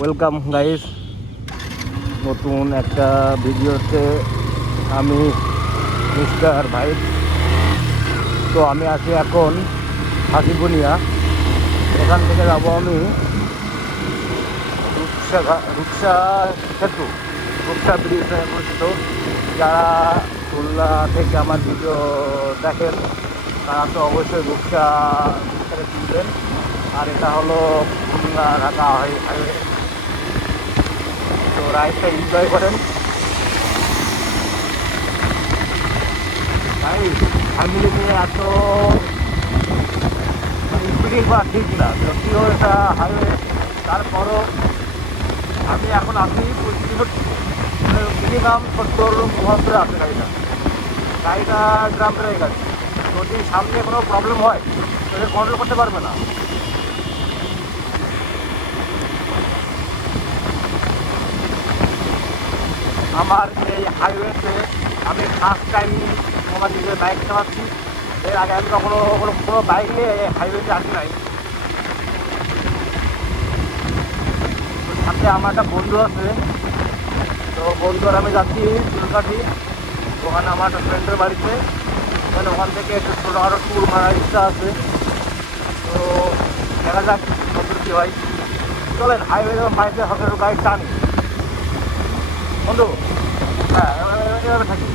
Welcome guys, নতুন একটা ভিডিওতে আমি মিস্টার ভাই। তো আমি আছি এখন হাসিবুনিয়া। এখান থেকে যাবো আমি রূপসা সেতু, রূপসা ব্রিজ নামে পরিচিত। যারা খুলনা থেকে আমার ভিডিও দেখেন তারা তো অবশ্যই রূপসা থেকে চিনবেন। আর এটা হলো খুলনা ঢাকা হাইওয়ে। তো রাইডটা এনজয় করেন ভাই। ফ্যামিলি নিয়ে এত স্পিডিং করা ঠিক না, যদিও এটা হাইওয়ে। তারপরও আমি এখন আসি মিনিমাম 70-75 আছে গাড়িটা গ্রাম বেড়ে গেছে। যদি সামনে কোনো প্রবলেম হয় তাহলে কন্ট্রোল করতে পারবে না। আমার এই হাইওয়েতে আমি ফার্স্ট টাইম আমার নিজের বাইক চালাচ্ছি। এর আগে আমি কখনো কোনো বাইক নিয়ে হাইওয়েতে আসি নাই। সাথে আমার একটা বন্ধু আছে, তো বন্ধুর আমি যাচ্ছি চুলকাঠি। ওখানে আমার একটা ফ্রেন্ডের বাড়িতে, ওখান থেকে একটু ছোটোখাটো ট্যুর মারার ইচ্ছা আছে। তো দেখা যাক বন্ধুর কী হয়। চলেন হাইওয়ে যখন বাইকে হঠাৎ বাইক টানি বন্ধু। হ্যাঁ, এভাবে থাকি।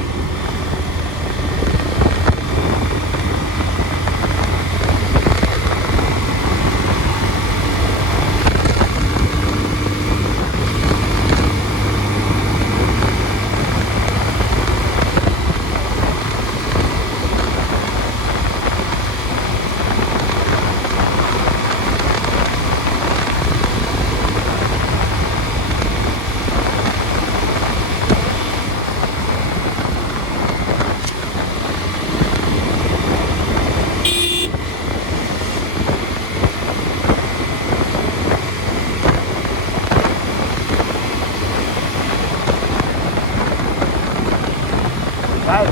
ভাই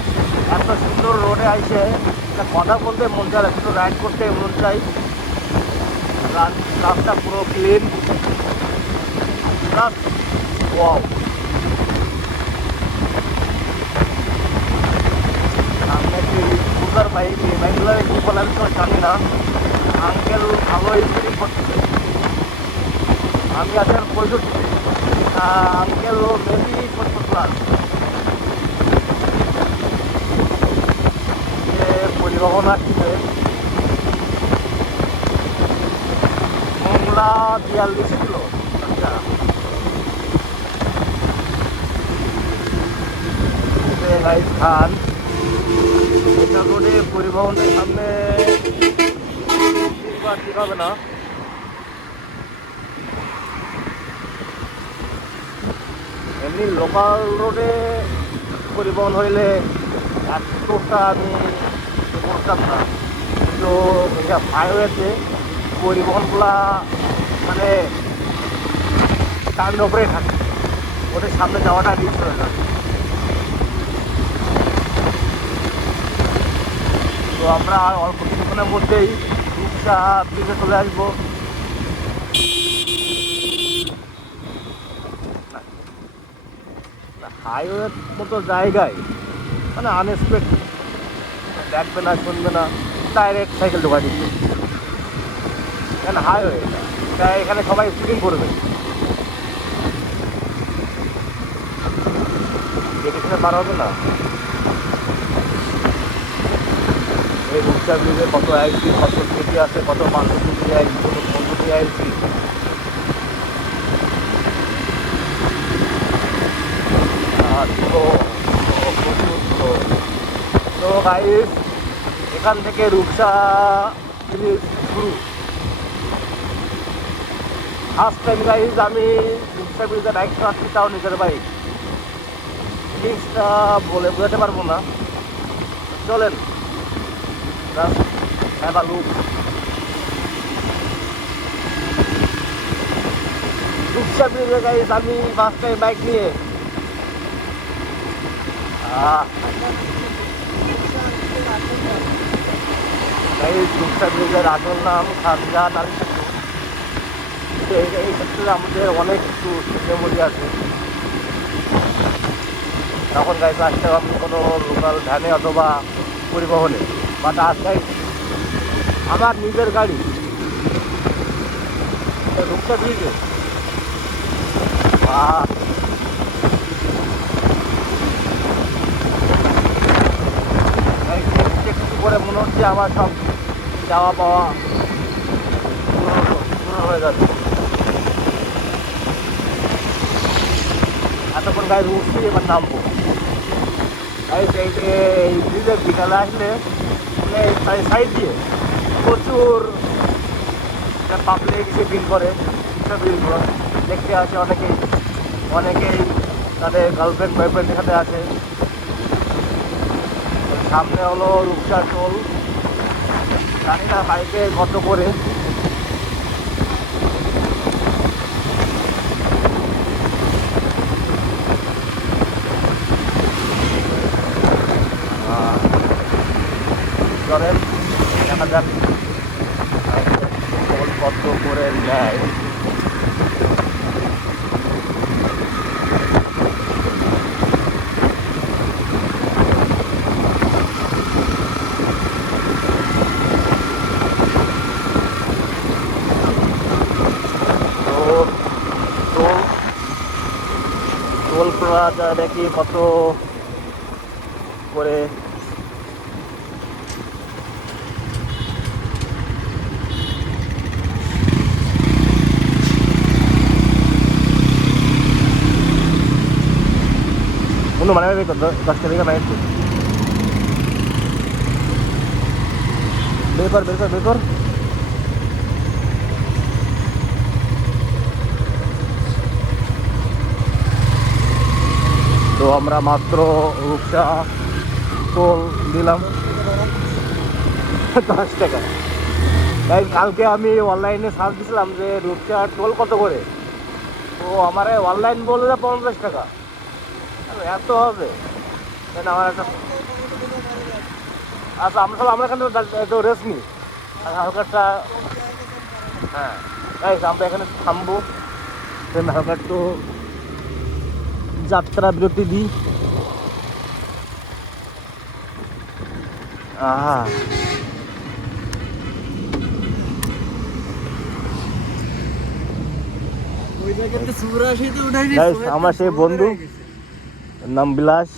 এত সুন্দর রোডে আইছে, কথা বলতে মন চায়, একটু রাইড করতে মন চাই। রাস্তা পুরো ক্লিন। ওয়াও, সামনে একটি সুন্দর বাইক। এই বাইকগুলো কি বলে আমি তো জানি না। আঙ্কেল ভালো স্পিডিং করতেছে। আমি আছি 65, আঙ্কেল মেবি 70+। পরিবহন আসছে মোংলা 42 কিলো। আচ্ছা, গাইড খান এটা রোডে পরিবহনের সামনে ঠিক হবে না। এমনি লোকাল রোডে পরিবহন হইলে এতটা আমি করতাম না, কিন্তু এটা হাইওয়েতে পরিবহনগুলা মানে টার্নের ওপরেই থাকে, ওদের সামনে যাওয়াটা রিস্ক হয়ে যায়। তো আমরা অল্প কিছুক্ষণের মধ্যেই রূপসা ব্রিজে চলে আসবো। হাইওয়ের মতো জায়গায় মানে আনএক্সপেক্টেড, দেখবে না শুনবে না, ডাইরেক্ট সাইকেল ঢোকা দিচ্ছে। এখানে হাইওয়ে, তাই এখানে সবাই স্পিডিং করবে, দেখে শুনে পার হবে না। এই রূপসা ব্রিজে কত আইসি, কত স্মৃতি আছে, কত মানুষ দিয়ে আইসি, কত বন্ধু দিয়ে আইসি। তো গাইস, এখান থেকে রূপসা ব্রিজ শুরু। ফার্স্ট টাইম গাইজ আমি রূপসা ব্রিজে বাইক চালাচ্ছি, তাও নিজের বাইক। ফিলিংসটা বলে বোঝাতে পারবো না। চলেন just have a look. Rupsha ব্রিজে গাইজ আমি ফার্স্ট টাইম বাইক নিয়ে। রূপসা ব্রিজের আসল নাম খানজাহান আলী সেতু। এই ক্ষেত্রে আমাদের অনেক কিছু মেমোরি আছে। তখন গাইজ আসতে আমি কোনো লোকাল ভ্যানে অথবা পরিবহনে, বাট আজকে আমার নিজের গাড়ি রূপসা ব্রিজে একটু করে মনে হচ্ছে আমার সব যাওয়া পাওয়া পুরো হয়ে যাচ্ছে। এতক্ষণ গাড়ি উঠছি, এবার নামবো। এই ব্রিজের বিকালে আসলে সাইড দিয়ে প্রচুর পাবলিক সে বিল করে, দেখতে আসে অনেকেই তাদের গার্লফ্রেন্ড বয়ফ্রেন্ডের সাথে আছে। সামনে হলো রূপসা টোল, জানি না বাইকে কত করে। চলেন দেখা যাক টোল কত করে নেয়। টোল প্লাজা দেখি কত করে। uno mana ಬೇಕು 10 টাকা নাই তো বের কর তো আমরা মাত্র রূপসা টোল দিলাম 10 টাকা। তাই কালকে আমি অনলাইনে সার্চ দিয়েছিলাম যে রূপসা টোল কত করে, তো আমার অনলাইন বললে 50 টাকা। এত হবে আমার একটা। আচ্ছা আমরা এখানে একটু রেস্ট নিই হালকা একটা। হ্যাঁ আমরা এখানে থামবো, হালকা একটু যাত্রা বিরতি দিই। আমার সেই বন্ধু নাম বিলাস,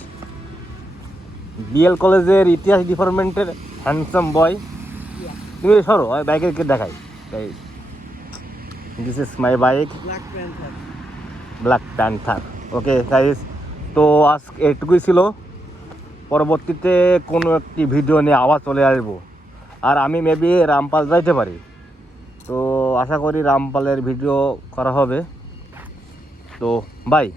বিএল কলেজের ইতিহাস ডিপার্টমেন্টের হ্যান্ডসাম বয়। তুমি সরো বাইকের কে দেখাই। This is my bike black panther. Okay guys, তো আজ এটুকুই ছিল। পরবর্তীতে কোনো একটি ভিডিও নিয়ে আবার চলে আসবো। আর আমি মেবি রামপাল যাইতে পারি, তো আশা করি রামপালের ভিডিও করা হবে। তো বাই।